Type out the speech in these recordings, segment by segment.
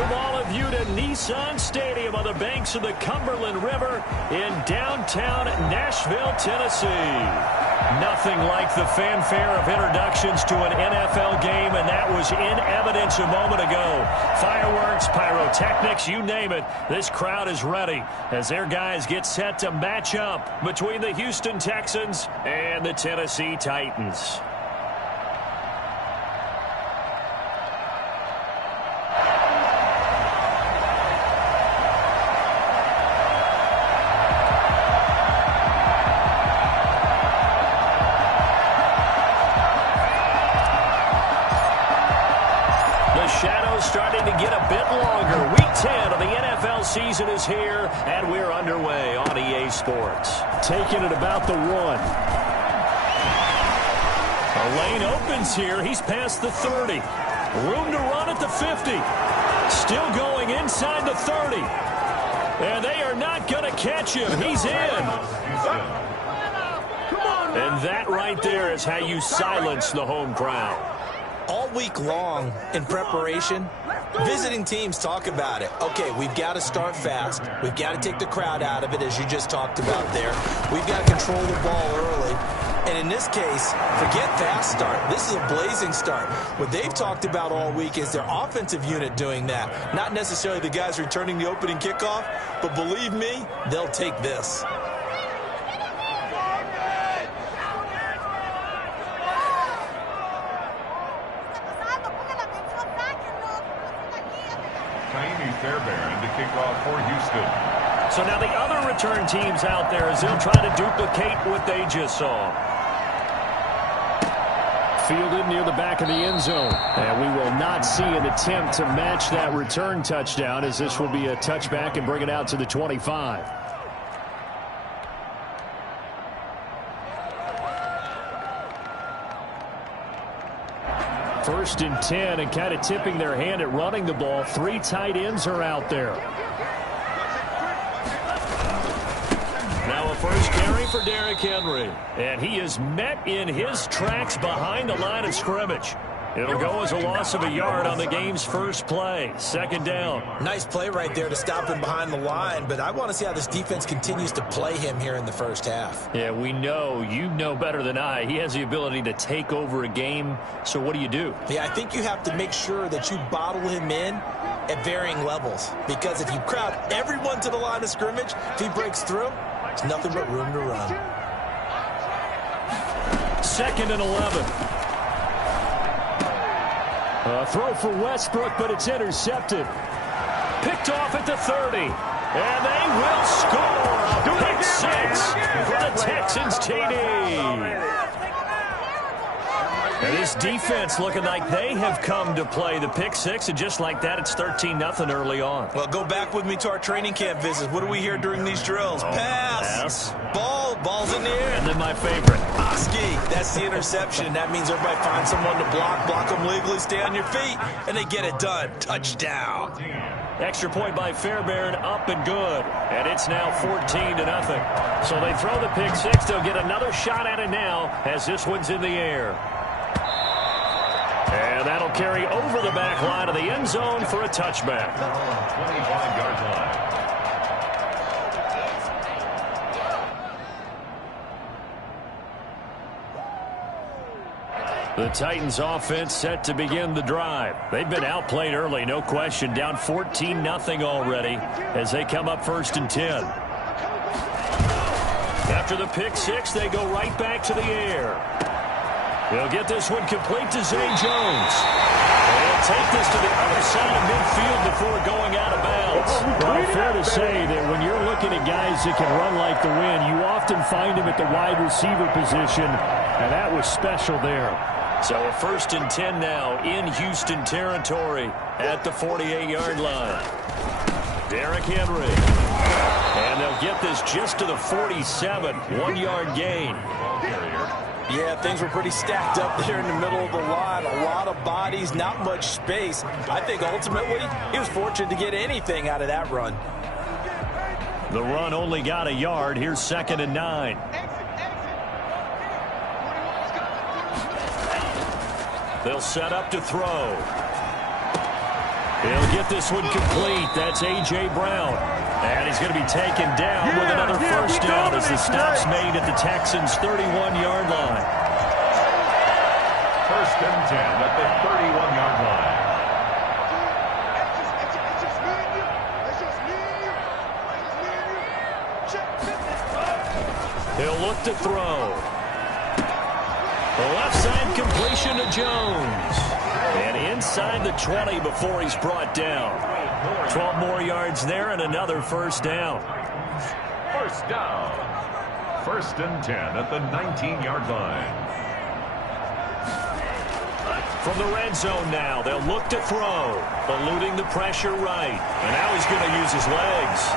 Welcome all of you to Nissan Stadium on the banks of the Cumberland River in downtown Nashville, Tennessee. Nothing like the fanfare of introductions to an NFL game, and that was in evidence a moment ago. Fireworks, pyrotechnics, you name it. This crowd is ready as their guys get set to match up between the Houston Texans and the Tennessee Titans. Starting to get a bit longer. Week 10 of the NFL season is here, and we're underway on EA Sports. Taking it about the 1. A lane opens here. He's past the 30. Room to run at the 50. Still going inside the 30. And they are not going to catch him. He's in. And that right there is how you silence the home crowd. All week long in preparation, visiting teams talk about it. Okay, we've got to start fast. We've got to take the crowd out of it, as you just talked about there. We've got to control the ball early. And in this case, forget fast start. This is a blazing start. What they've talked about all week is their offensive unit doing that. Not necessarily the guys returning the opening kickoff, but believe me, they'll take this. Fairbairn to kick off for Houston. So now the other return teams out there as they'll try to duplicate what they just saw. Fielded near the back of the end zone. And we will not see an attempt to match that return touchdown, as this will be a touchback and bring it out to the 25. First and 10, and kind of tipping their hand at running the ball. 3 tight ends are out there. Now a first carry for Derrick Henry. And he is met in his tracks behind the line of scrimmage. It'll go as a loss of a yard on the game's first play. Second down. Nice play right there to stop him behind the line, but I want to see how this defense continues to play him here in the first half. Yeah, we know. You know better than I. He has the ability to take over a game, so what do you do? Yeah, I think you have to make sure that you bottle him in at varying levels, because if you crowd everyone to the line of scrimmage, if he breaks through, it's nothing but room to run. 2nd and 11. A throw for Westbrook, but it's intercepted. Picked off at the 30. And they will score a pick 6 for the Texans TD. And this defense looking like they have come to play the pick 6, and just like that, it's 13-0 early on. Well, go back with me to our training camp visits. What do we hear during these drills? Pass. Ball's in the air. And then my favorite. Oski, that's the interception. That means everybody finds someone to block them legally, stay on your feet, and they get it done. Touchdown. Extra point by Fairbairn, up and good. And it's now 14-0. So they throw the pick 6. They'll get another shot at it now as this one's in the air. And that'll carry over the back line of the end zone for a touchback. 25-yard line. The Titans offense set to begin the drive. They've been outplayed early, no question. Down 14-0 already as they come up 1st and 10. After the pick 6, they go right back to the air. They'll get this one complete to Zay Jones. They'll take this to the other side of midfield before going out of bounds. Well, fair to say that when you're looking at guys that can run like the wind, you often find them at the wide receiver position, and that was special there. So a 1st and 10 now in Houston territory at the 48-yard line. Derrick Henry. And they'll get this just to the 47, 1-yard gain. Yeah, things were pretty stacked up there in the middle of the line. A lot of bodies, not much space. I think ultimately he was fortunate to get anything out of that run. The run only got a yard. Here's 2nd and 9. They'll set up to throw. He'll get this one complete. That's A.J. Brown. And he's going to be taken down with another first down as the stop's made at the Texans' 31-yard line. First and 10 at the 31-yard line. He'll look to throw. The left side completion to Jones. And inside the 20 before he's brought down. 12 more yards there and another first down. First down. First and 10 at the 19-yard line. From the red zone now, they'll look to throw. Eluding the pressure right. And now he's going to use his legs.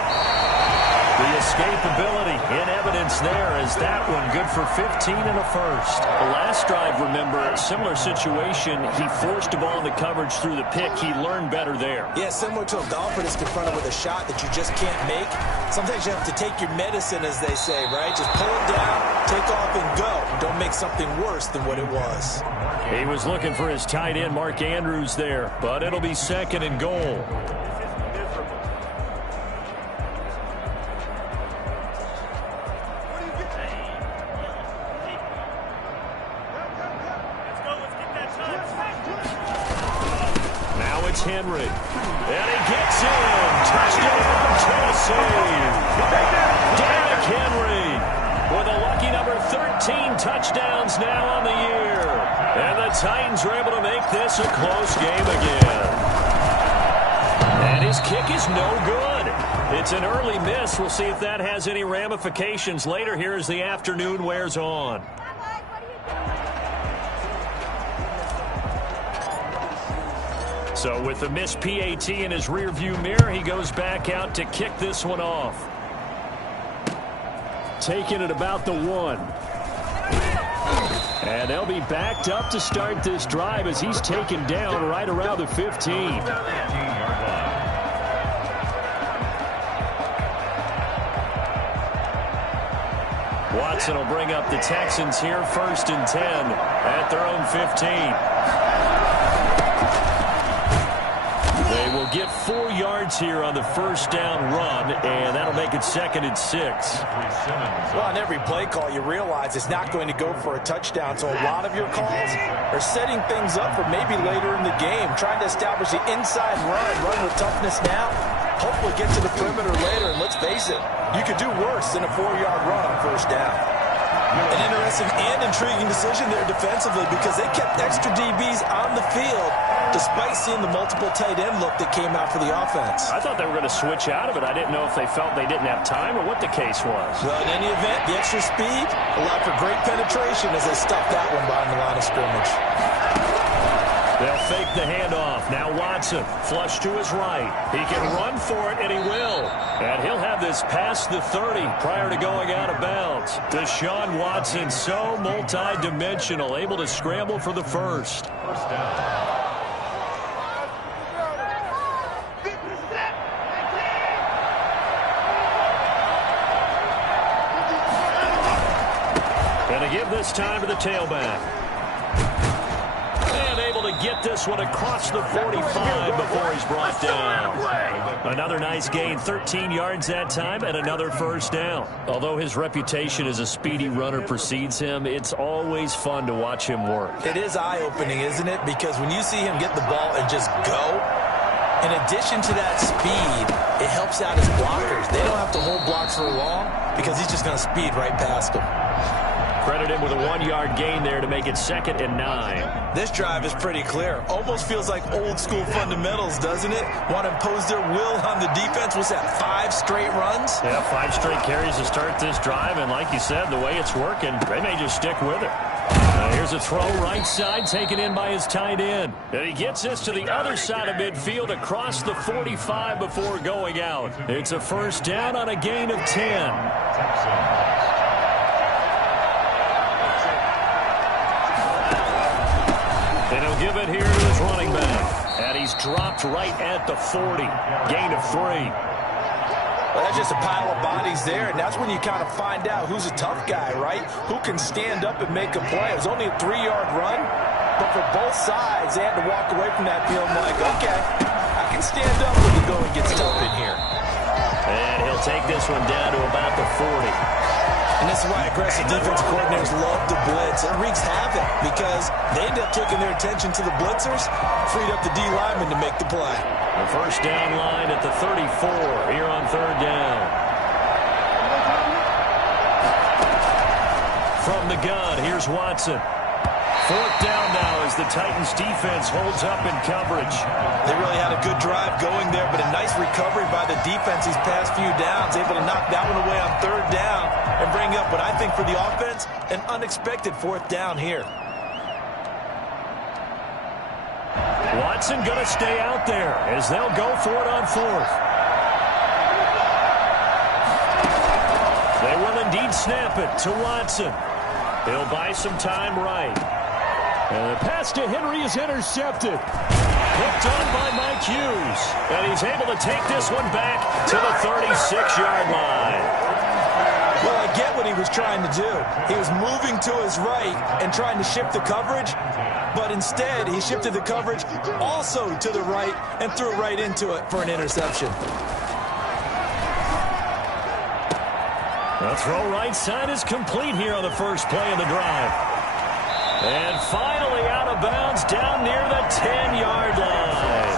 The escapability in evidence there as that one good for 15 and a first. The last drive, remember, similar situation. He forced a ball into coverage through the pick. He learned better there. Yeah, similar to a golfer that's confronted with a shot that you just can't make. Sometimes you have to take your medicine, as they say, right? Just pull it down, take off, and go. Don't make something worse than what it was. He was looking for his tight end, Mark Andrews, there, but it'll be second and goal. Henry. And he gets in. Touchdown, Tennessee. Derrick Henry with a lucky number 13 touchdowns now on the year. And the Titans are able to make this a close game again. And his kick is no good. It's an early miss. We'll see if that has any ramifications later here as the afternoon wears on. So with the missed PAT in his rearview mirror, he goes back out to kick this one off. Taking it about the 1. And they'll be backed up to start this drive as he's taken down right around the 15. Watson will bring up the Texans here first and 10 at their own 15. They will get 4 yards here on the first down run, and that'll make it second and 6. Well, on every play call, you realize it's not going to go for a touchdown, so a lot of your calls are setting things up for maybe later in the game, trying to establish the inside run with toughness now, hopefully get to the perimeter later, and let's face it, you could do worse than a 4-yard run on first down. An interesting and intriguing decision there defensively because they kept extra DBs on the field despite seeing the multiple tight end look that came out for the offense. I thought they were going to switch out of it. I didn't know if they felt they didn't have time or what the case was. Well, in any event, the extra speed allowed for great penetration as they stuffed that one behind the line of scrimmage. They'll fake the handoff. Now Watson, flush to his right. He can run for it, and he will. And he'll have this past the 30 prior to going out of bounds. Deshaun Watson, so multi-dimensional, able to scramble for the first. First down. Going to give this time to the tailback. And able to get this one across the 45 before he's brought down. Another nice gain, 13 yards that time, and another first down. Although his reputation as a speedy runner precedes him, it's always fun to watch him work. It is eye-opening, isn't it? Because when you see him get the ball and just go, in addition to that speed, it helps out his blockers. They don't have to hold blocks for long because he's just going to speed right past them. Credit him with a 1-yard gain there to make it second and 9. This drive is pretty clear. Almost feels like old-school fundamentals, doesn't it? Want to impose their will on the defense. What's that, 5 straight runs? Yeah, 5 straight carries to start this drive, and like you said, the way it's working, they may just stick with it. Here's a throw right side, taken in by his tight end. And he gets this to the other side of midfield across the 45 before going out. It's a first down on a gain of 10. And he'll give it here to his running back. And he's dropped right at the 40. Gain of 3. Well, that's just a pile of bodies there, and that's when you kind of find out who's a tough guy, right? Who can stand up and make a play. It was only a 3-yard run, but for both sides, they had to walk away from that feeling like, okay, I can stand up when the going gets tough in here. And he'll take this one down to about the 40. And this is why aggressive defensive coordinators love to blitz. It wreaks havoc because they end up taking their attention to the blitzers, freed up the D lineman to make the play. The first down line at the 34 here on third down. From the gun, here's Watson. Fourth down now as the Titans defense holds up in coverage. They really had a good drive going there, but a nice recovery by the defense these past few downs, able to knock that one away on third down and bring up what I think for the offense, an unexpected fourth down here. Watson going to stay out there as they'll go for it on fourth. They will indeed snap it to Watson. He'll buy some time right. And the pass to Henry is intercepted. Hooked on by Mike Hughes. And he's able to take this one back to the 36-yard line. Well, I get what he was trying to do. He was moving to his right and trying to shift the coverage, but instead he shifted the coverage also to the right and threw right into it for an interception. The throw right side is complete here on the first play of the drive. And finally out of bounds down near the 10-yard line.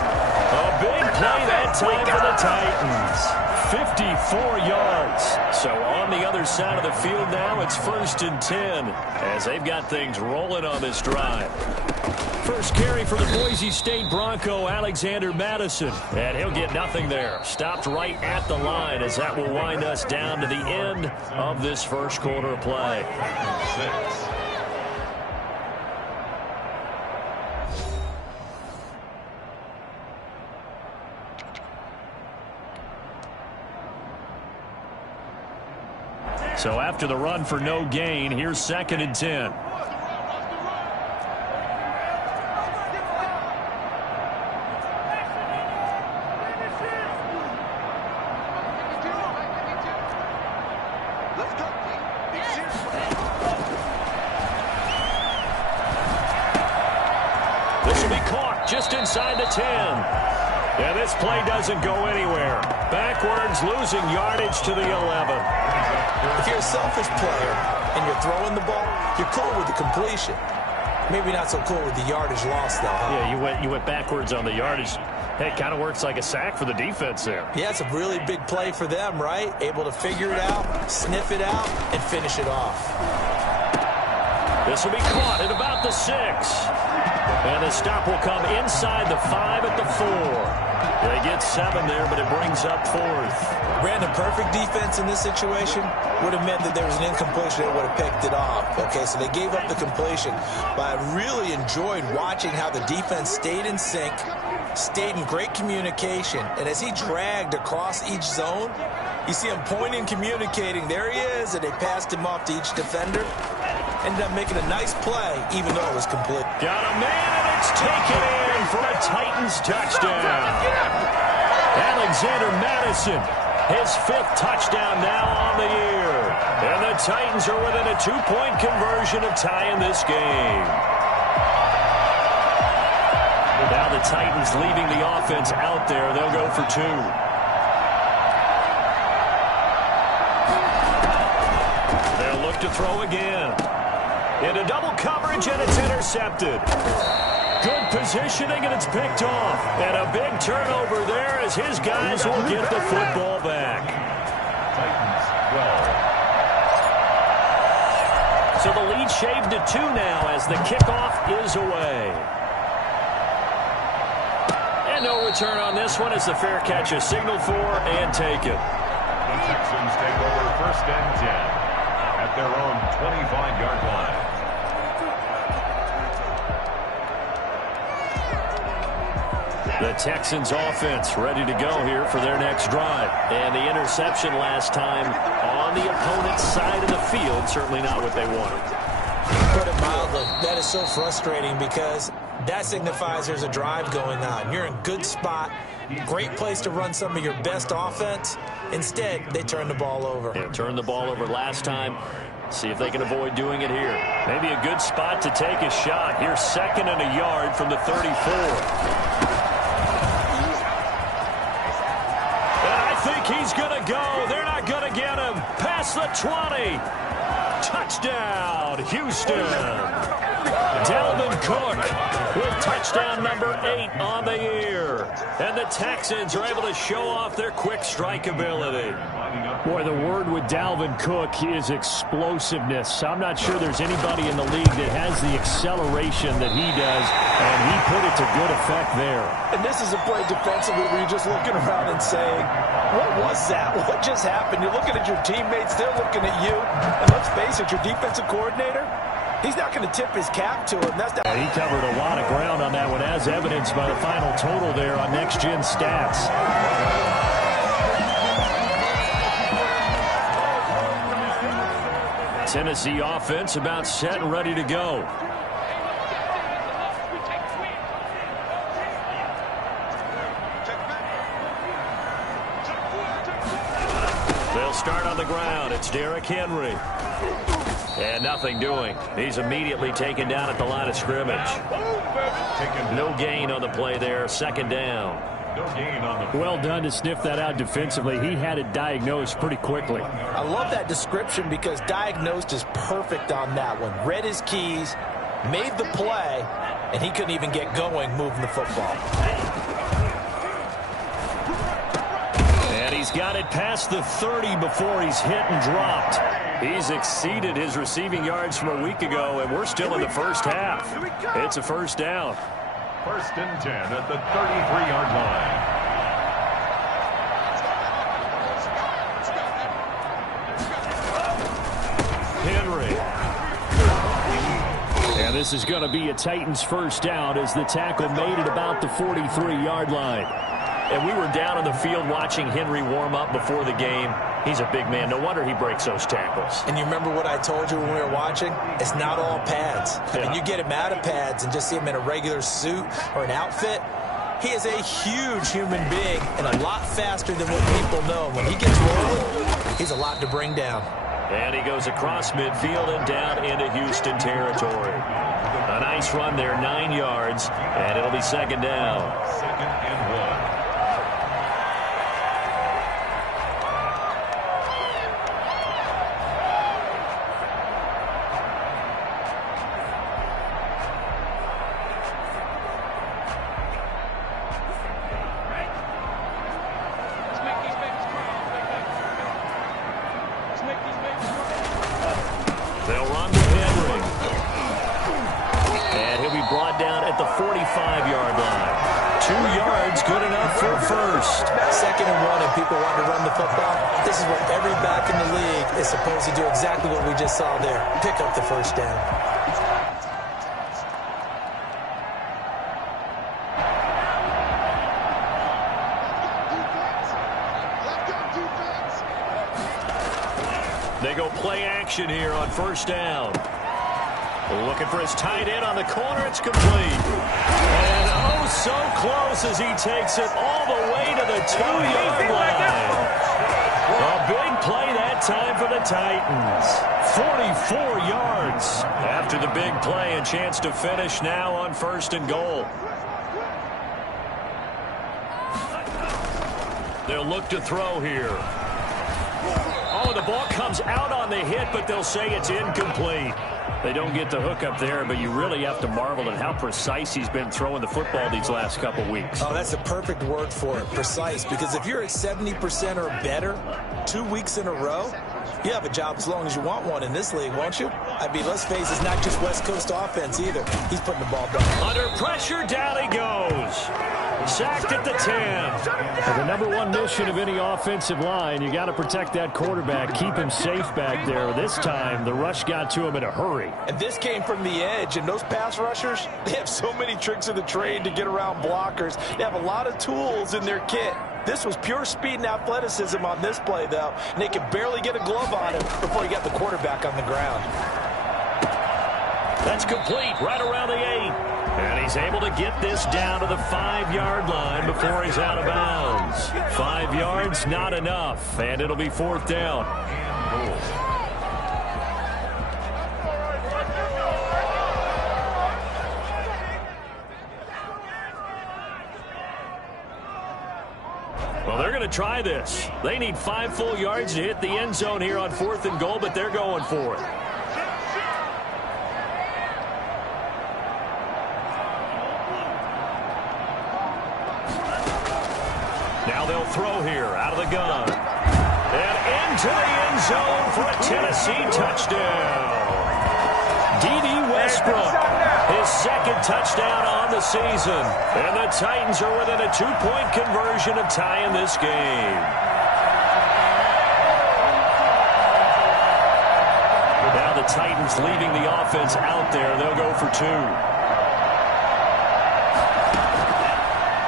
A big play that time for the Titans. 54 yards. So on the other side of the field now, it's 1st and 10 as they've got things rolling on this drive. First carry for the Boise State Bronco, Alexander Madison. And he'll get nothing there. Stopped right at the line as that will wind us down to the end of this first quarter of play. So after the run for no gain, here's 2nd and 10. This will be caught just inside the 10. And this play doesn't go anywhere. Backwards, losing yardage to the 11. If you're a selfish player and you're throwing the ball, you're cool with the completion. Maybe not so cool with the yardage loss, though, huh? Yeah, you went backwards on the yardage. Hey, it kind of works like a sack for the defense there. Yeah, it's a really big play for them, right? Able to figure it out, sniff it out, and finish it off. This will be caught at about the 6. And the stop will come inside the 5 at the 4. They get 7 there, but it brings up 4th. Brandon, perfect defense in this situation would have meant that there was an incompletion that would have picked it off. Okay, so they gave up the completion. But I really enjoyed watching how the defense stayed in sync, stayed in great communication. And as he dragged across each zone, you see him pointing, communicating. There he is, and they passed him off to each defender. Ended up making a nice play, even though it was complete. Got a man, and it's taken in for a Titans touchdown. Alexander Madison, his 5th touchdown now on the year. And the Titans are within a 2-point conversion of tying this game. Now the Titans leaving the offense out there. They'll go for 2. They'll look to throw again. Into double coverage, and it's intercepted. Good positioning, and it's picked off. And a big turnover there as his guys will get the football back. So the lead shaved to 2 now as the kickoff is away. And no return on this one as the fair catch is signaled for and taken. The Texans take over 1st and 10 at their own 25-yard line. The Texans offense ready to go here for their next drive. And the interception last time on the opponent's side of the field, certainly not what they wanted. Put it mildly, that is so frustrating because that signifies there's a drive going on. You're in good spot, great place to run some of your best offense. Instead, they turn the ball over. Yeah, turned the ball over last time. See if they can avoid doing it here. Maybe a good spot to take a shot. Here's 2nd and a yard from the 34. back. He's going to go. They're not going to get him. Past the 20. Touchdown, Houston. Dalvin Cook with touchdown number 8 on the year. And the Texans are able to show off their quick strike ability. Boy, the word with Dalvin Cook is explosiveness. I'm not sure there's anybody in the league that has the acceleration that he does, and he put it to good effect there. And this is a play defensively where you're just looking around and saying, what was that? What just happened? You're looking at your teammates, they're looking at you. And let's face it, your defensive coordinator, he's not going to tip his cap to him. He covered a lot of ground on that one, as evidenced by the final total there on Next Gen Stats. Tennessee offense about set and ready to go. They'll start on the ground. It's Derrick Henry. And nothing doing. He's immediately taken down at the line of scrimmage. No gain on the play there. Second down. Well done to sniff that out defensively. He had it diagnosed pretty quickly. I love that description because diagnosed is perfect on that one. Read his keys, made the play, and he couldn't even get going moving the football. And he's got it past the 30 before he's hit and dropped. He's exceeded his receiving yards from a week ago, and we're still in the first half. It's a first down. First and 10 at the 33-yard line. Henry. And this is going to be a Titans first down as the tackle made it about the 43-yard line. And we were down on the field watching Henry warm up before the game. He's a big man. No wonder he breaks those tackles. And you remember what I told you when we were watching? It's not all pads. I mean, you get him out of pads and just see him in a regular suit or an outfit. He is a huge human being and a lot faster than what people know. When he gets rolling, he's a lot to bring down. And he goes across midfield and down into Houston territory. A nice run there, 9 yards, and it'll be second down. Second and 1. They'll run to Henry. And he'll be brought down at the 45-yard line. 2 yards, good enough for a first. Second and 1 and people want to run the football. This is what every back in the league is supposed to do, exactly what we just saw there. Pick up the first down. They go play action here on first down. Looking for his tight end on the corner. It's complete. And oh, so close as he takes it all the way to the 2-yard line. A big play that time for the Titans. 44 yards after the big play, and chance to finish now on first and goal. They'll look to throw here. Oh, the ball comes out on the hit, but they'll say it's incomplete. They don't get the hook up there, but you really have to marvel at how precise he's been throwing the football these last couple weeks. Oh, that's a perfect word for it, precise, because if you're at 70% or better 2 weeks in a row, you have a job as long as you want one in this league, won't you? I mean, let's face it, it's not just West Coast offense either. He's putting the ball down. Under pressure, down he goes. Sacked at the 10. And the number one mission of any offensive line, you got to protect that quarterback, keep him safe back there. This time, the rush got to him in a hurry. And this came from the edge, and those pass rushers, they have so many tricks of the trade to get around blockers. They have a lot of tools in their kit. This was pure speed and athleticism on this play, though, and they could barely get a glove on him before he got the quarterback on the ground. That's complete, right around the 8. And he's able to get this down to the 5-yard line before he's out of bounds. 5 yards, not enough, and it'll be fourth down. Well, they're going to try this. They need 5 full yards to hit the end zone here on 4th and goal, but they're going for it. Now they'll throw here out of the gun. And into the end zone for a Tennessee touchdown. D.D. Westbrook, his 2nd touchdown on the season. And the Titans are within a 2-point conversion of tying this game. Now the Titans leaving the offense out there. They'll go for 2.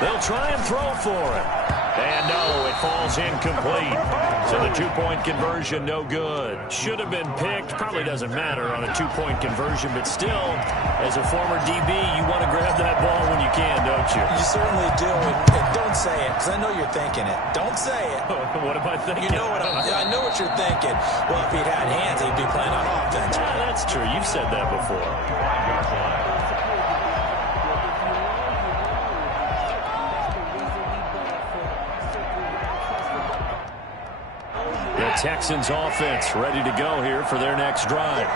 They'll try and throw for it. And no, it falls incomplete. So the 2-point conversion, no good. Should have been picked. Probably doesn't matter on a 2-point conversion, but still, as a former DB, you want to grab that ball when you can, don't you? You certainly do, and don't say it, because I know you're thinking it. Don't say it. What am I thinking? You know I know what you're thinking. Well, if he'd had hands, he'd be playing on offense. Yeah, that's true. You've said that before. The Texans offense ready to go here for their next drive.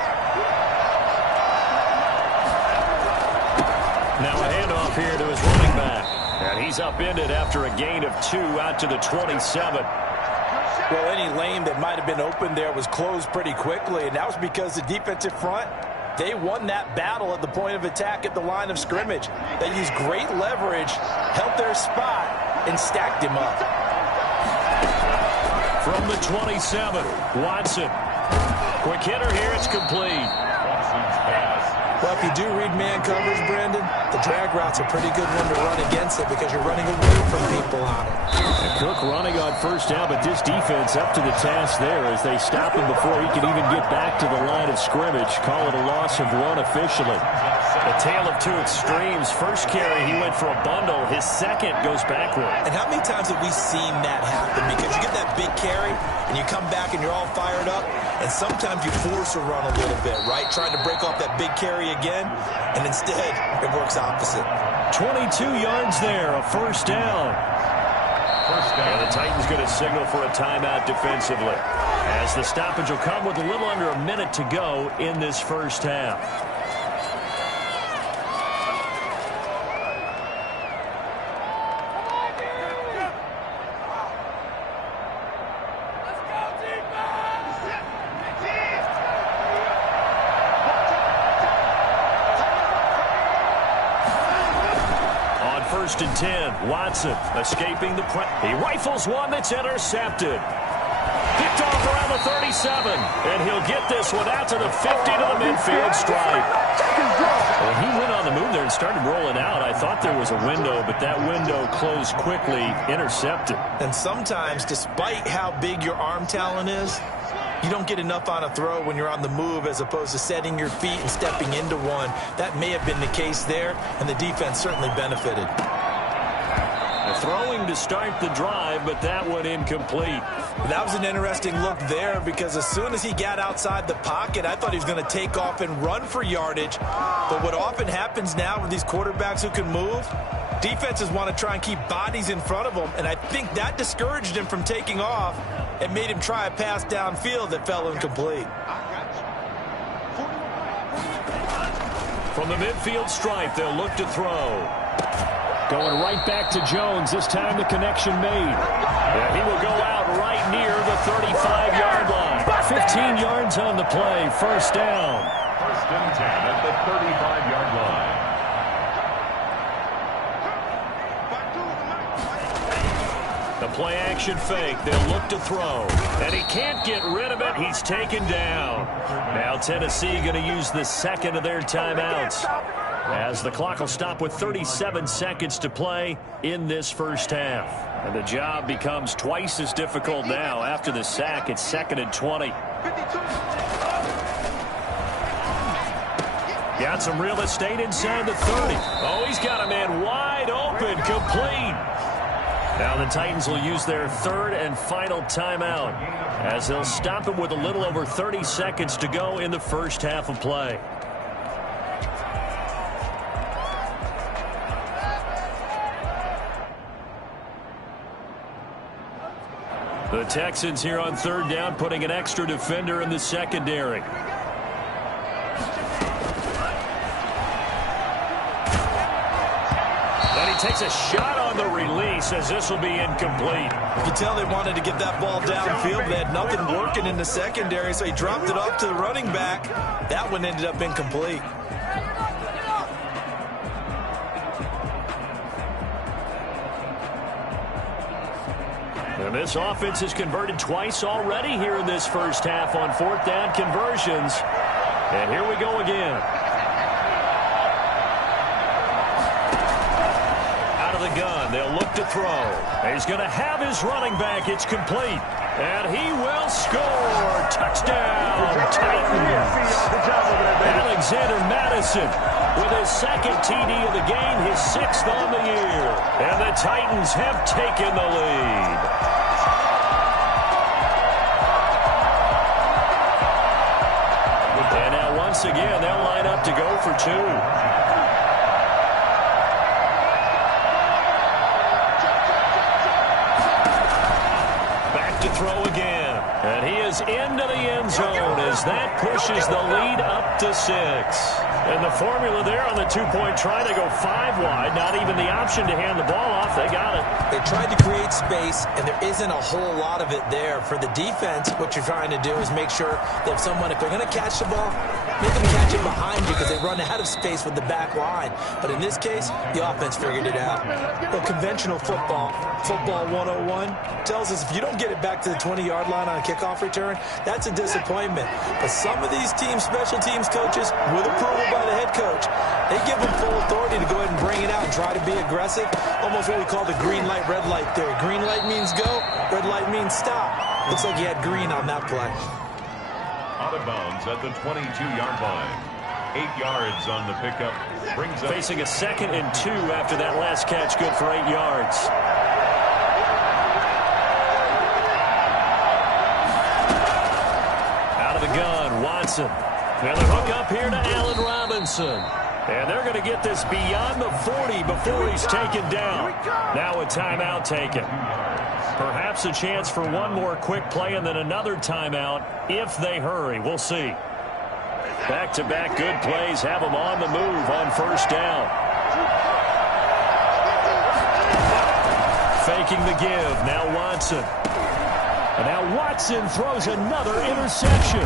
Now a handoff here to his running back. And he's upended after a gain of 2 out to the 27. Well, any lane that might have been open there was closed pretty quickly, and that was because the defensive front, they won that battle at the point of attack at the line of scrimmage. They used great leverage, held their spot, and stacked him up. From the 27, Watson. Quick hitter here, it's complete. Well, if you do read man coverage, Brandon, the drag route's a pretty good one to run against it because you're running away from people on it. And Cook running on first down, but this defense up to the task there as they stop him before he can even get back to the line of scrimmage. Call it a loss of 1 officially. A tale of 2 extremes. First carry, he went for a bundle. His second goes backward. And how many times have we seen that happen? Because you get that big carry, and you come back and you're all fired up, and sometimes you force a run a little bit, right? Trying to break off that big carry again, and instead it works opposite. 22 yards there, a first down. And the Titans going to signal for a timeout defensively, as the stoppage will come with a little under a minute to go in this first half. First and 10, Watson escaping the press. He rifles one that's intercepted. Picked off around the 37, and he'll get this one out to the 50 to the midfield stripe. When he went on the move there and started rolling out, I thought there was a window, but that window closed quickly, intercepted. And sometimes, despite how big your arm talent is, you don't get enough on a throw when you're on the move as opposed to setting your feet and stepping into one. That may have been the case there, and the defense certainly benefited. Throwing to start the drive, but that one incomplete. That was an interesting look there because as soon as he got outside the pocket, I thought he was going to take off and run for yardage. But what often happens now with these quarterbacks who can move, defenses want to try and keep bodies in front of them, and I think that discouraged him from taking off and made him try a pass downfield that fell incomplete. From the midfield stripe, they'll look to throw. Going right back to Jones. This time the connection made. And he will go out right near the 35-yard line. 15 yards on the play. First down. First and 10 at the 35-yard line. The play action fake. They'll look to throw. And he can't get rid of it. He's taken down. Now Tennessee going to use the second of their timeouts, as the clock will stop with 37 seconds to play in this first half. And the job becomes twice as difficult now after the sack. It's 2nd and 20. Got some real estate inside the 30. Oh, he's got a man wide open, complete. Now the Titans will use their third and final timeout, as they'll stop it with a little over 30 seconds to go in the first half of play. The Texans here on third down, putting an extra defender in the secondary. And he takes a shot on the release as this will be incomplete. You can tell they wanted to get that ball downfield. They had nothing working in the secondary, so he dropped it off to the running back. That one ended up incomplete. And this offense has converted twice already here in this first half on fourth down conversions. And here we go again. Out of the gun, they'll look to throw. He's going to have his running back. It's complete. And he will score. Touchdown, Titans. Alexander Madison with his second TD of the game, his sixth on the year. And the Titans have taken the lead. And now once again, they'll line up to go for two. Back to throw again. And he is into the end zone as that pushes the lead up to 6. And the formula there on the two-point try, they go 5 wide. Not even the option to hand the ball off. They got it. They tried to create space, and there isn't a whole lot of it there. For the defense, what you're trying to do is make sure that if they're going to catch the ball, make them catch it behind you because they run out of space with the back line. But in this case, the offense figured it out. Well, conventional football 101, tells us if you don't get it back to the 20-yard line on a kickoff return, that's a disappointment. But some of these special teams coaches, with approval by the head coach, they give them full authority to go ahead and bring it out and try to be aggressive. Almost what we call the green light, red light theory. Green light means go, red light means stop. Looks like he had green on that play. Out of bounds at the 22-yard line. 8 yards on the pickup. Brings up. Facing a 2nd and 2 after that last catch, good for 8 yards. Out of the gun, Watson. And the hook up here to Allen Robinson. And they're going to get this beyond the 40 before he's taken down. Now a timeout taken. Perhaps a chance for one more quick play and then another timeout if they hurry. We'll see. Back-to-back good plays have them on the move on first down. Faking the give. Now Watson. And now Watson throws another interception.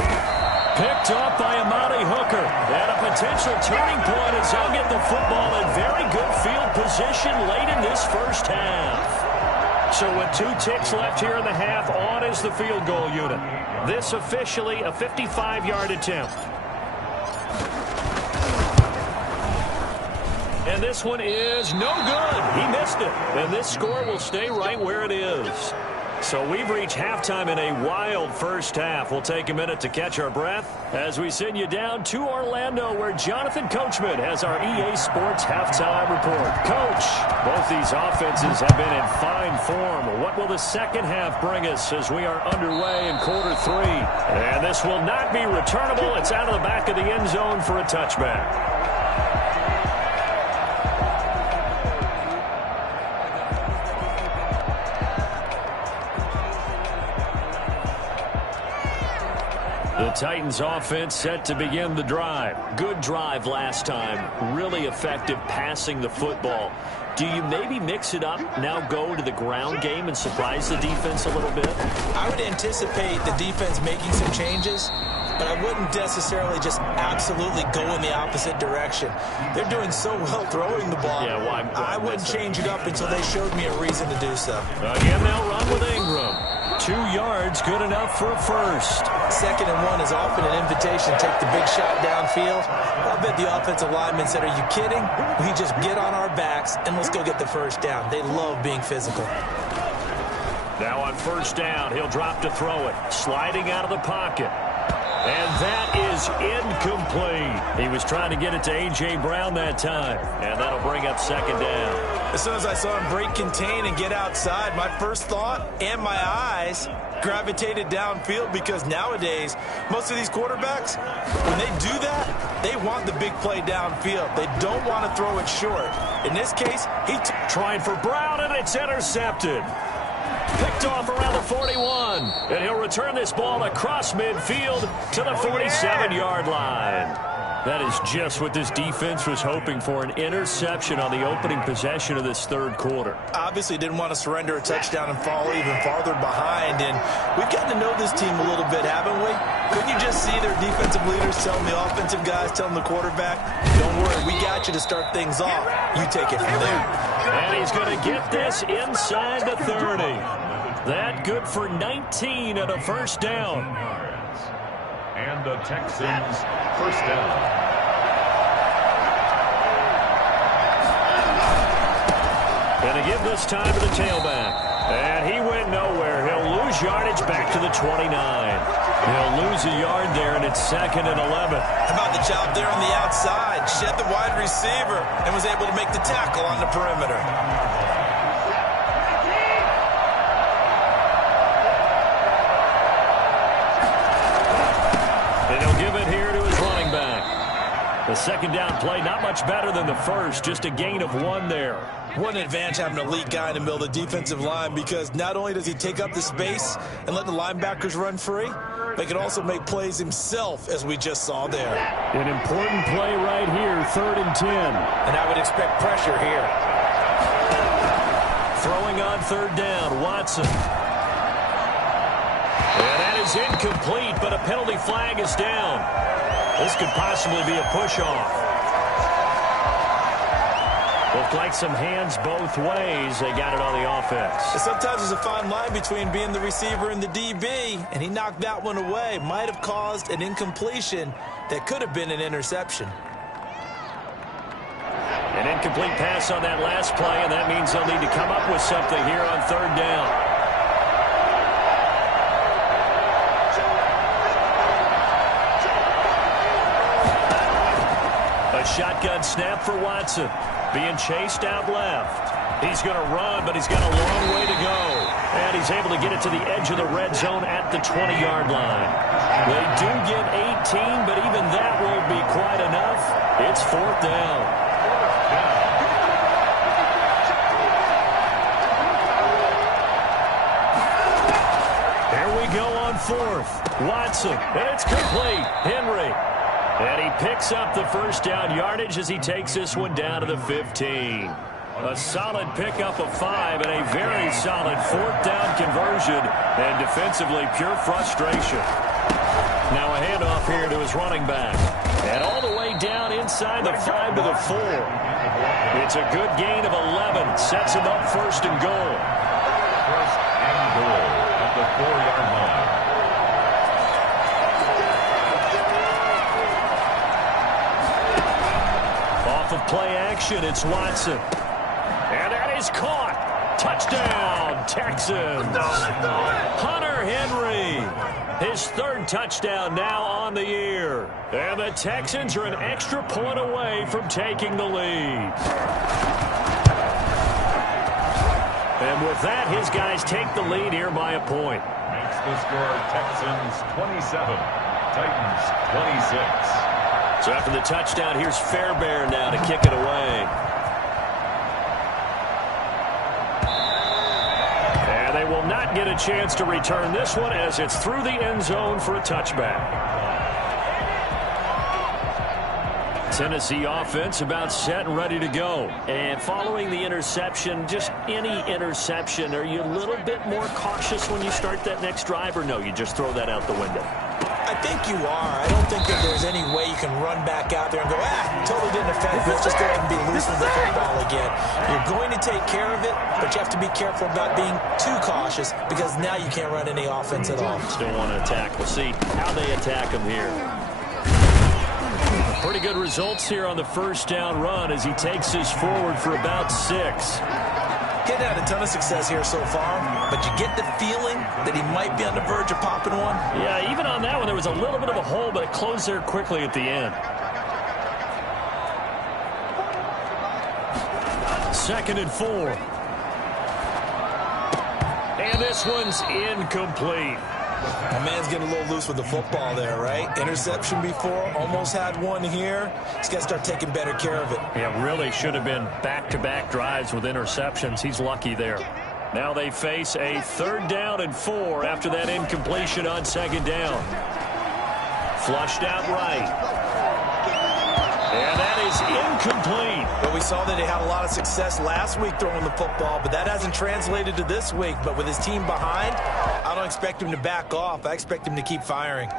Picked up by Amani Hooker. And a potential turning point as they'll get the football in very good field position late in this first half. So with 2 ticks left here in the half, on is the field goal unit. This officially a 55-yard attempt. And this one is no good. He missed it. And this score will stay right where it is. So we've reached halftime in a wild first half. We'll take a minute to catch our breath as we send you down to Orlando, where Jonathan Coachman has our EA Sports halftime report. Coach, both these offenses have been in fine form. What will the second half bring us as we are underway in quarter 3? And this will not be returnable. It's out of the back of the end zone for a touchback. The Titans offense set to begin the drive. Good drive last time. Really effective passing the football. Do you maybe mix it up, now go to the ground game and surprise the defense a little bit? I would anticipate the defense making some changes, but I wouldn't necessarily just absolutely go in the opposite direction. They're doing so well throwing the ball. Yeah, why I wouldn't change it up until they showed me a reason to do so. Again, they'll run with Ingram. 2 yards, good enough for a first. 2nd and 1 is often an invitation to take the big shot downfield. I bet the offensive lineman said, are you kidding? We just get on our backs and let's go get the first down. They love being physical. Now on first down, he'll drop to throw it. Sliding out of the pocket. And that is incomplete. He was trying to get it to A.J. Brown that time. And that'll bring up 2nd down. As soon as I saw him break contain and get outside, my first thought and my eyes gravitated downfield, because nowadays, most of these quarterbacks, when they do that, they want the big play downfield. They don't want to throw it short. In this case, he trying for Brown, and it's intercepted. picked off around the 41. And he'll return this ball across midfield to the 47-yard line. That is just what this defense was hoping for, an interception on the opening possession of this third quarter. Obviously didn't want to surrender a touchdown and fall even farther behind. And we've gotten to know this team a little bit, haven't we? Couldn't you just see their defensive leaders telling the offensive guys, telling the quarterback, don't worry, we got you to start things off. You take it from there. And he's going to get this inside the 30. That good for 19 and a first down. And the Texans first down. And to give this time to the tailback. And he went nowhere. He'll lose yardage back to the 29. He'll lose a yard there, and it's 2nd and 11. How about the job there on the outside? Shed the wide receiver and was able to make the tackle on the perimeter. And he'll give it here to his running back. The second down play, not much better than the first, just a gain of 1 there. What an advantage having an elite guy in the middle of the defensive line, because not only does he take up the space and let the linebackers run free, but he can also make plays himself, as we just saw there. An important play right here, 3rd and 10. And I would expect pressure here. Throwing on 3rd down, Watson. And that is incomplete, but a penalty flag is down. This could possibly be a push-off. Looked like some hands both ways. They got it on the offense. Sometimes there's a fine line between being the receiver and the DB, and he knocked that one away. Might have caused an incompletion that could have been an interception. An incomplete pass on that last play, and that means they'll need to come up with something here on 3rd down. A shotgun snap for Watson. Being chased out left. He's going to run, but he's got a long way to go. And he's able to get it to the edge of the red zone at the 20-yard line. They do get 18, but even that won't be quite enough. It's 4th down. There we go on 4th. Watson, and it's complete. Henry. And he picks up the first down yardage as he takes this one down to the 15. A solid pickup of 5 and a very solid 4th down conversion. And defensively, pure frustration. Now a handoff here to his running back. And all the way down inside the 5 to the 4. It's a good gain of 11. Sets him up 1st and goal. 1st and goal at the 4-yard line. Off of play action, it's Watson. And that is caught. Touchdown, Texans. Hunter Henry. His 3rd touchdown now on the year. And the Texans are an extra point away from taking the lead. And with that, his guys take the lead here by a point. Makes the score Texans 27, Titans 26. So after the touchdown, here's Fairbairn now to kick it away. And they will not get a chance to return this one as it's through the end zone for a touchback. Tennessee offense about set and ready to go. And following the interception, just any interception, are you a little bit more cautious when you start that next drive, or no, you just throw that out the window? I think you are. I don't think that there's any way you can run back out there and go, totally didn't affect me. Let's just go ahead and be loose with the football again. You're going to take care of it, but you have to be careful about being too cautious, because now you can't run any offense at all. Still want to attack. We'll see how they attack him here. Pretty good results here on the first down run as he takes this forward for about 6. Getting had a ton of success here so far, but you get the feeling that he might be on the verge of popping one. Yeah, even on that one, there was a little bit of a hole, but it closed there quickly at the end. 2nd and 4. And this one's incomplete. My man's getting a little loose with the football there, right? Interception before, almost had one here. He's got to start taking better care of it. Yeah, really should have been back-to-back drives with interceptions. He's lucky there. Now they face a 3rd down and 4 after that incompletion on 2nd down. Flushed out right. And that is incomplete. Well, we saw that he had a lot of success last week throwing the football, but that hasn't translated to this week. But with his team behind, I don't expect him to back off. I expect him to keep firing.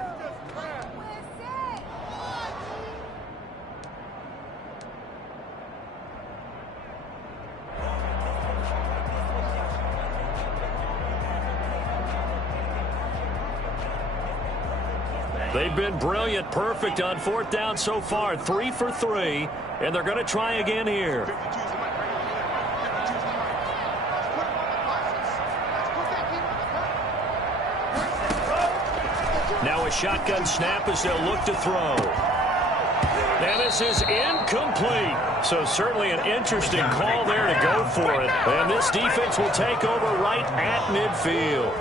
They've been brilliant, perfect on 4th down so far, 3 for 3, and they're going to try again here. Now a shotgun snap as they'll look to throw. And this is incomplete. So certainly an interesting call there to go for it. And this defense will take over right at midfield.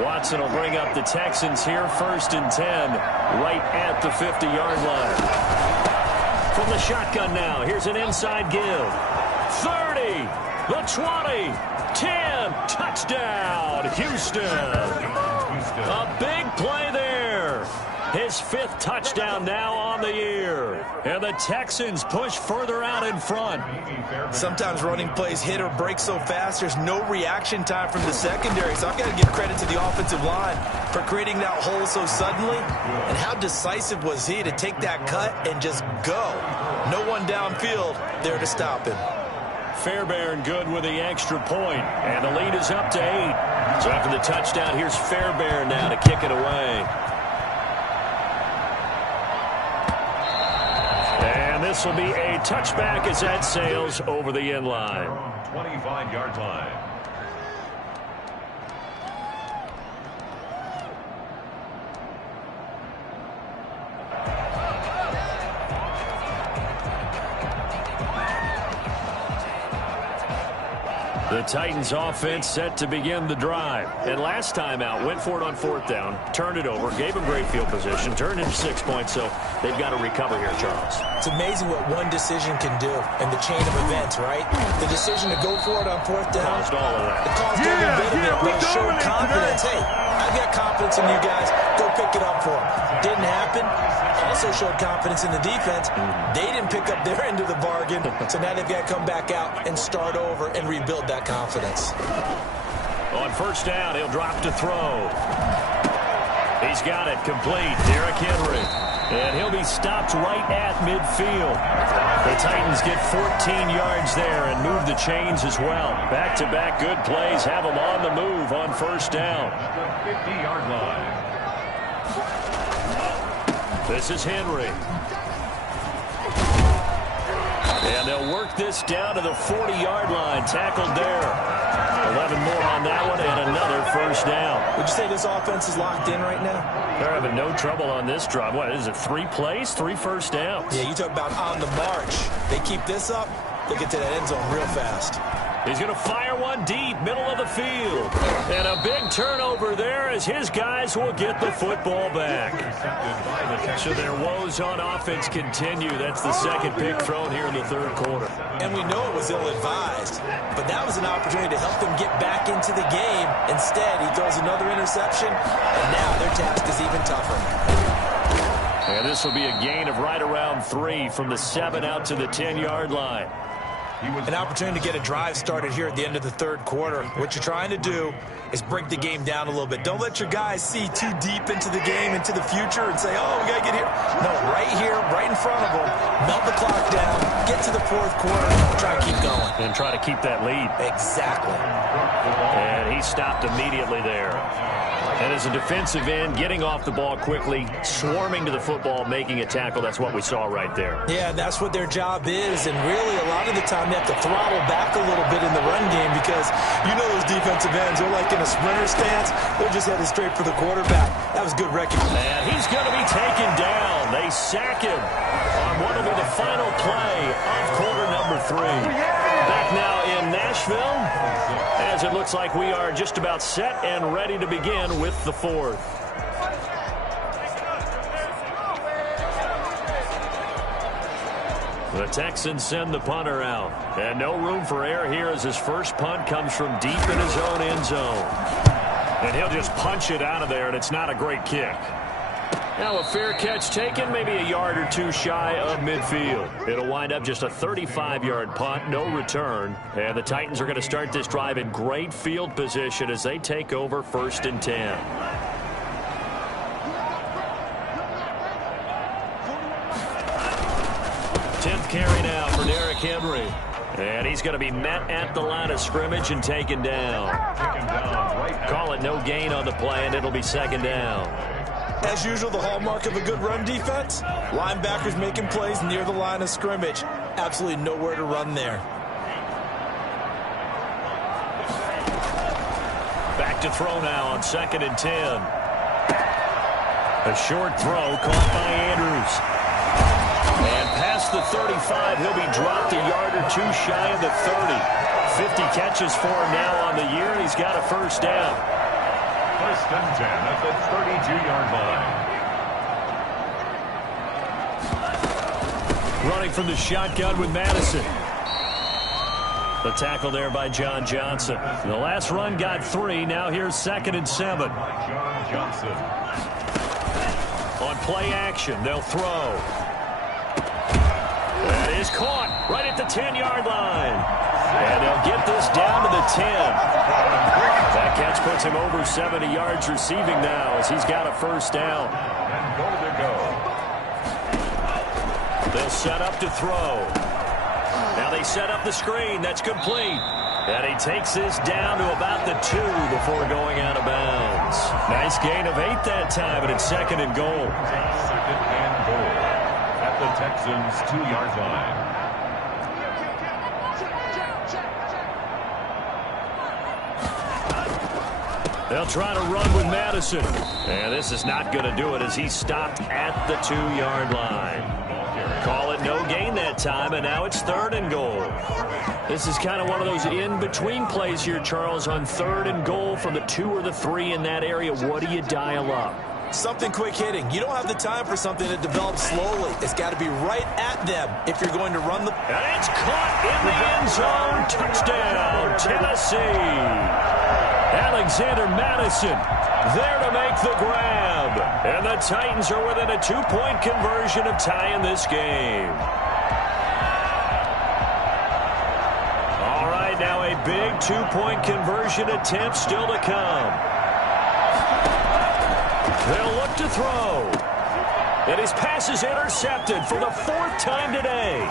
Watson will bring up the Texans here, 1st and 10, right at the 50-yard line. From the shotgun now, here's an inside give. 30, the 20, 10, touchdown, Houston. A big play there. His 5th touchdown now on the year. And the Texans push further out in front. Sometimes running plays hit or break so fast, there's no reaction time from the secondary. So I've got to give credit to the offensive line for creating that hole so suddenly. And how decisive was he to take that cut and just go? No one downfield there to stop him. Fairbairn good with the extra point. And the lead is up to 8. So after the touchdown, here's Fairbairn now to kick it away. And this will be a touchback as that sails over the end line. 25-yard line. The Titans offense set to begin the drive. And last time out, went for it on 4th down, turned it over, gave them great field position, turned into 6 points, so they've got to recover here, Charles. It's amazing what one decision can do in the chain of events, right? The decision to go for it on 4th down. Caused all of that. It caused every bit of it, but it showed confidence. Hey, I've got confidence in you guys. Go pick it up for them. Didn't happen. Also showed confidence in the defense. They didn't pick up their end of the bargain, so now they've got to come back out and start over and rebuild that confidence. On 1st down, he'll drop to throw. He's got it complete. Derrick Henry. And he'll be stopped right at midfield. The Titans get 14 yards there and move the chains as well. Back-to-back good plays have them on the move on 1st down. 50-yard line. This is Henry. And they'll work this down to the 40-yard line. Tackled there. 11 more on that one and another 1st down. Would you say this offense is locked in right now? They're having no trouble on this drive. What is it, 3 plays, 3 first downs? Yeah, you talk about on the march. They keep this up, they get to that end zone real fast. He's going to fire one deep, middle of the field. And a big turnover there as his guys will get the football back. So their woes on offense continue. That's the 2nd pick thrown here in the 3rd quarter. And we know it was ill-advised, but that was an opportunity to help them get back into the game. Instead, he throws another interception, and now their task is even tougher. And this will be a gain of right around 3 from the 7 out to the 10-yard line. An opportunity to get a drive started here at the end of the 3rd quarter. What you're trying to do is break the game down a little bit. Don't let your guys see too deep into the game, into the future, and say, oh, we got to get here. No, right here, right in front of them, melt the clock down, get to the 4th quarter, and try to keep going. And try to keep that lead. Exactly. And he stopped immediately there. And as a defensive end, getting off the ball quickly, swarming to the football, making a tackle, that's what we saw right there. Yeah, that's what their job is, and really a lot of the time they have to throttle back a little bit in the run game because you know those defensive ends, they're like in a sprinter stance, they're just headed straight for the quarterback. That was good recognition. And he's going to be taken down. They sack him on what will be the final play of quarter number 3. Back now in Nashville, as it looks like we are just about set and ready to begin with the 4th. The Texans send the punter out. And no room for error here as his first punt comes from deep in his own end zone. And he'll just punch it out of there, and it's not a great kick. Now a fair catch taken, maybe a yard or two shy of midfield. It'll wind up just a 35-yard punt, no return. And the Titans are going to start this drive in great field position as they take over 1st and 10. Carry now for Derrick Henry. And he's going to be met at the line of scrimmage and taken down. Call it no gain on the play, and it'll be 2nd down. As usual, the hallmark of a good run defense, linebackers making plays near the line of scrimmage. Absolutely nowhere to run there. Back to throw now on 2nd and 10. A short throw caught by Andrews. And past the 35, he'll be dropped a yard or two shy of the 30. 50 catches for him now on the year, and he's got a 1st down. 1st and 10 at the 32-yard line. Running from the shotgun with Madison. The tackle there by John Johnson. The last run got 3. Now here's 2nd and 7. John Johnson. On play action, they'll throw. That is caught right at the 10-yard line. And they'll get this down to the 10. That catch puts him over 70 yards receiving now as he's got a 1st down. And goal to go. They'll set up to throw. Now they set up the screen. That's complete. And he takes this down to about the 2 before going out of bounds. Nice gain of 8 that time, and it's 2nd and goal. 2nd and goal at the Texans' 2-yard line. They'll try to run with Madison. And this is not going to do it as he's stopped at the 2-yard line. Call it no gain that time, and now it's 3rd and goal. This is kind of one of those in-between plays here, Charles, on 3rd and goal from the 2 or the 3 in that area. What do you dial up? Something quick hitting. You don't have the time for something that develops slowly. It's got to be right at them if you're going to run the... And it's caught in the end zone. Touchdown, Tennessee. Alexander Madison there to make the grab. And the Titans are within a 2-point conversion of tying this game. All right, now a big 2-point conversion attempt still to come. They'll look to throw. And his pass is intercepted for the 4th time today.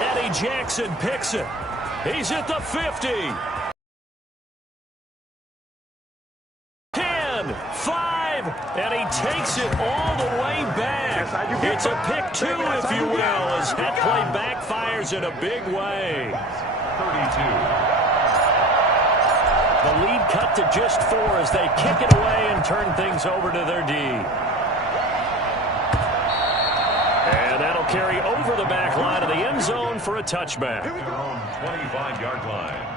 Eddie Jackson picks it. He's at the 50. 10, 5, and he takes it all the way back. It's a pick 2, if you will, as that play backfires in a big way. 32. The lead cut to just 4 as they kick it away and turn things over to their D. And that'll carry over the back line of the end zone for a touchback. Their own 25-yard line.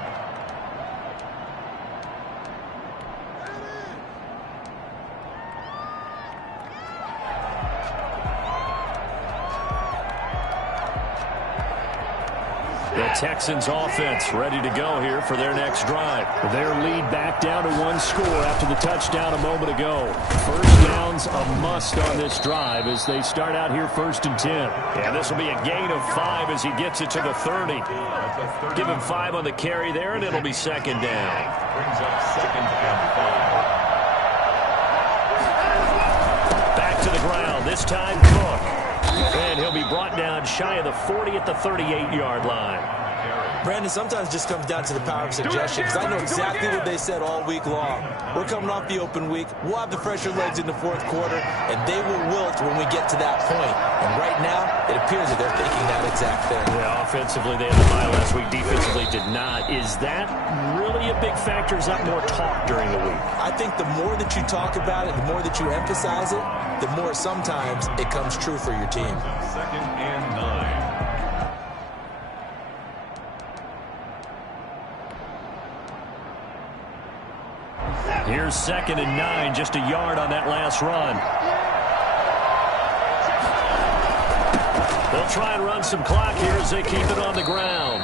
The Texans offense ready to go here for their next drive. Their lead back down to 1 score after the touchdown a moment ago. 1st down's a must on this drive as they start out here 1st and 10. And this will be a gain of 5 as he gets it to the 30. Give him 5 on the carry there, and it'll be 2nd down. Brings up 2nd and 5. Back to the ground, this time Cook. And he'll be brought down shy of the 40 at the 38-yard line. Brandon, sometimes it just comes down to the power of suggestion, because I know exactly what they said all week long. We're coming off the open week. We'll have the fresher legs in the 4th quarter, and they will wilt when we get to that point. And right now, it appears that they're thinking that exact thing. Yeah, offensively, they had the bye last week. Defensively, did not. Is that really a big factor? Is that more talk during the week? I think the more that you talk about it, the more that you emphasize it, the more sometimes it comes true for your team. 2nd and 9. Here's 2nd and 9, just a yard on that last run. They'll try and run some clock here as they keep it on the ground.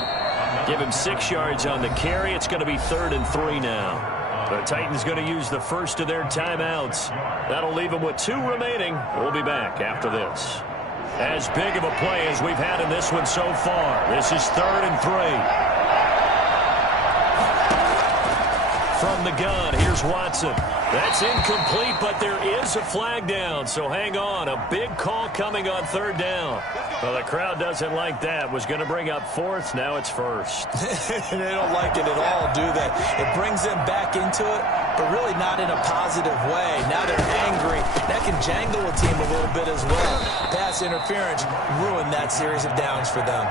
Give him 6 yards on the carry. It's going to be 3rd and 3 now. The Titans going to use the first of their timeouts. That'll leave them with 2 remaining. We'll be back after this. As big of a play as we've had in this one so far. This is 3rd and 3. From the gun, here's Watson. That's incomplete, but there is a flag down, so hang on. A big call coming on 3rd down. Well, the crowd doesn't like that. Was going to bring up 4th, now it's 1st. They don't like it at all, do they? It brings them back into it, but really not in a positive way. Now they're angry. That can jangle a team a little bit as well. Pass interference ruined that series of downs for them.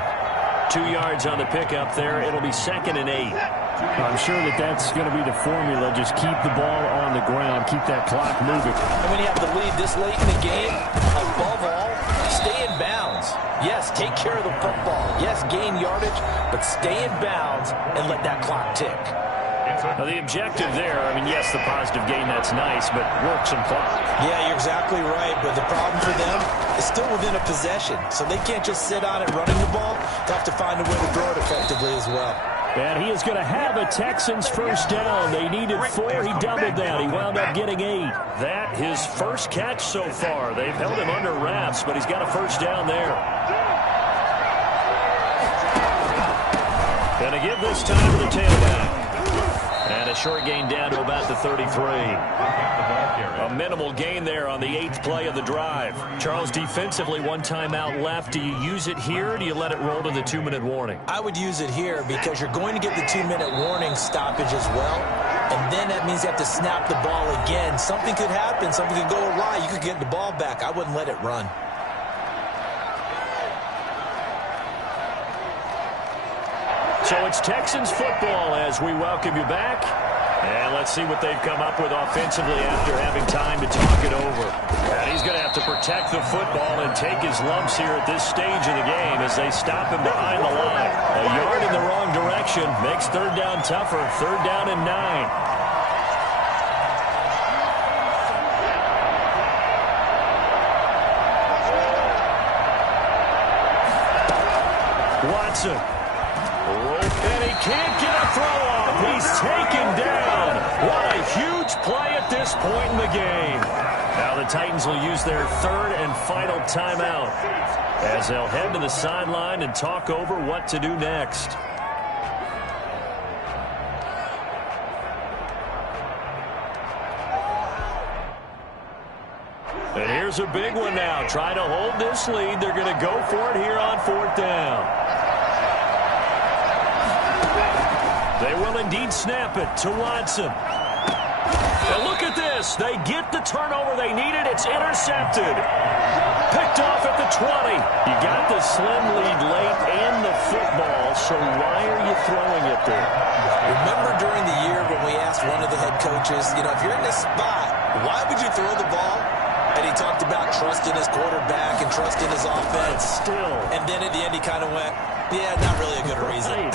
2 yards on the pickup there. It'll be 2nd and 8. I'm sure that's going to be the formula. Just keep the ball on the ground. Keep that clock moving. And when you have the lead this late in the game, above all, stay in bounds. Yes, take care of the football. Yes, gain yardage, but stay in bounds and let that clock tick. Now, the objective there, I mean, yes, the positive gain, that's nice, but work some clock. Yeah, you're exactly right, but the problem for them is still within a possession, so they can't just sit on it running the ball. They have to find a way to throw it effectively as well. And he is going to have a Texans first down. They needed 4. He doubled that. He wound up getting 8. That, his first catch so far. They've held him under wraps, but he's got a first down there. Going to give this time to the tailback. And a short gain down to about the 33. A minimal gain there on the 8th play of the drive. Charles, defensively, 1 timeout left. Do you use it here, or do you let it roll to the 2-minute warning? I would use it here because you're going to get the 2-minute warning stoppage as well. And then that means you have to snap the ball again. Something could happen. Something could go awry. You could get the ball back. I wouldn't let it run. So it's Texans football as we welcome you back. And let's see what they've come up with offensively after having time to talk it over. And he's going to have to protect the football and take his lumps here at this stage of the game as they stop him behind the line. A yard in the wrong direction makes 3rd down tougher. 3rd down and 9. Watson. And he can't get a throw off. He's taken down. What a huge play at this point in the game. Now the Titans will use their 3rd and final timeout as they'll head to the sideline and talk over what to do next. And here's a big one now. Trying to hold this lead. They're going to go for it here on 4th down. They will indeed snap it to Watson. And look at this. They get the turnover they needed. It's intercepted. Picked off at the 20. You got the slim lead late and the football, so why are you throwing it there? Remember during the year when we asked one of the head coaches, if you're in this spot, why would you throw the ball? And he talked about trusting his quarterback and trusting his offense. Still. And then at the end he kind of went, yeah, not really a good reason.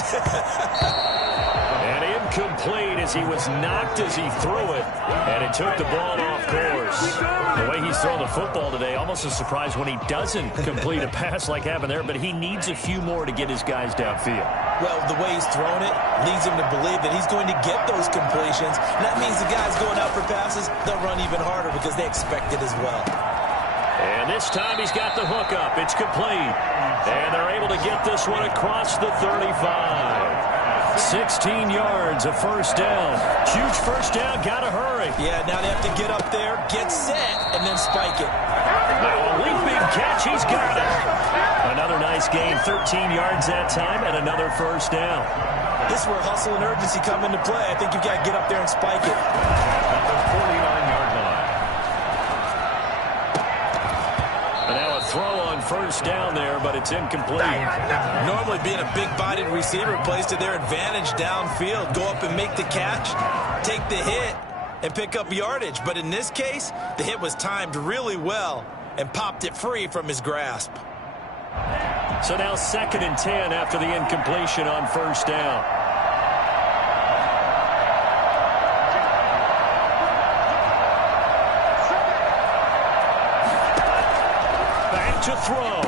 And incomplete as he was knocked as he threw it. And it took the ball off course. The way he's thrown the football today, almost a surprise when he doesn't complete a pass like happened there, but he needs a few more to get his guys downfield. Well, the way he's thrown it leads him to believe that he's going to get those completions. And that means the guys going out for passes, they'll run even harder because they expect it as well. And this time he's got the hook up. It's complete. And they're able to get this one across the 35. 16 yards, a first down. Huge first down, gotta hurry. Yeah, now they have to get up there, get set, and then spike it. Now a leaping catch, he's got it. Another nice gain, 13 yards that time, and another first down. This is where hustle and urgency come into play. I think you've got to get up there and spike it. At the 49-yard line. And now a throw on first down there, but it's incomplete. Normally being a big-bodied receiver plays to their advantage downfield. Go up and make the catch, take the hit, and pick up yardage. But in this case, the hit was timed really well and popped it free from his grasp. So now 2nd and 10 after the incompletion on first down. Back to throw.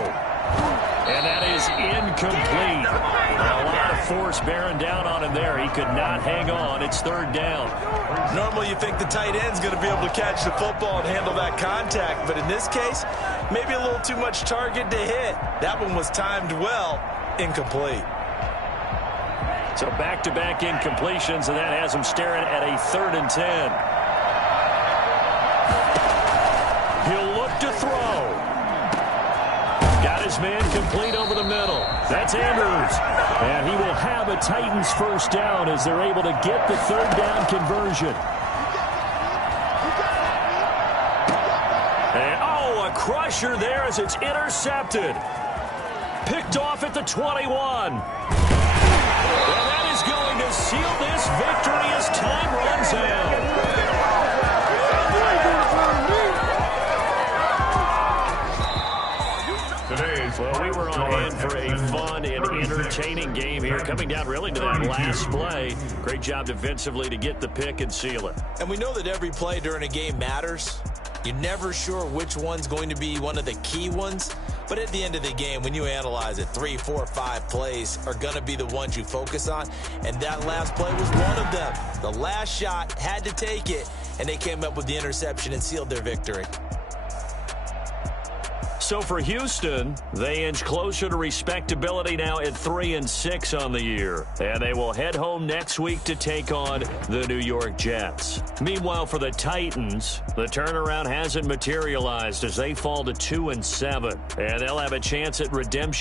And that is incomplete. A lot of force bearing down on him there. He could not hang on. It's third down. Normally you think the tight end's going to be able to catch the football and handle that contact, but in this case, maybe a little too much target to hit. That one was timed well, incomplete. So back-to-back incompletions, and that has him staring at a 3rd and 10. He'll look to throw. Got his man complete over the middle. That's Andrews. And he will have a Titans first down as they're able to get the 3rd down conversion. And, oh, a crusher there as it's intercepted. Picked off at the 21. And that is going to seal this victory as time runs out. Well, we were on hand for a fun and entertaining game here, coming down really to that last play. Great job defensively to get the pick and seal it. And we know that every play during a game matters. You're never sure which one's going to be one of the key ones. But at the end of the game, when you analyze it, 3, 4, 5 plays are going to be the ones you focus on. And that last play was one of them. The last shot had to take it, and they came up with the interception and sealed their victory. So for Houston, they inch closer to respectability now at 3-6 on the year. And they will head home next week to take on the New York Jets. Meanwhile, for the Titans, the turnaround hasn't materialized as they fall to 2-7. And they'll have a chance at redemption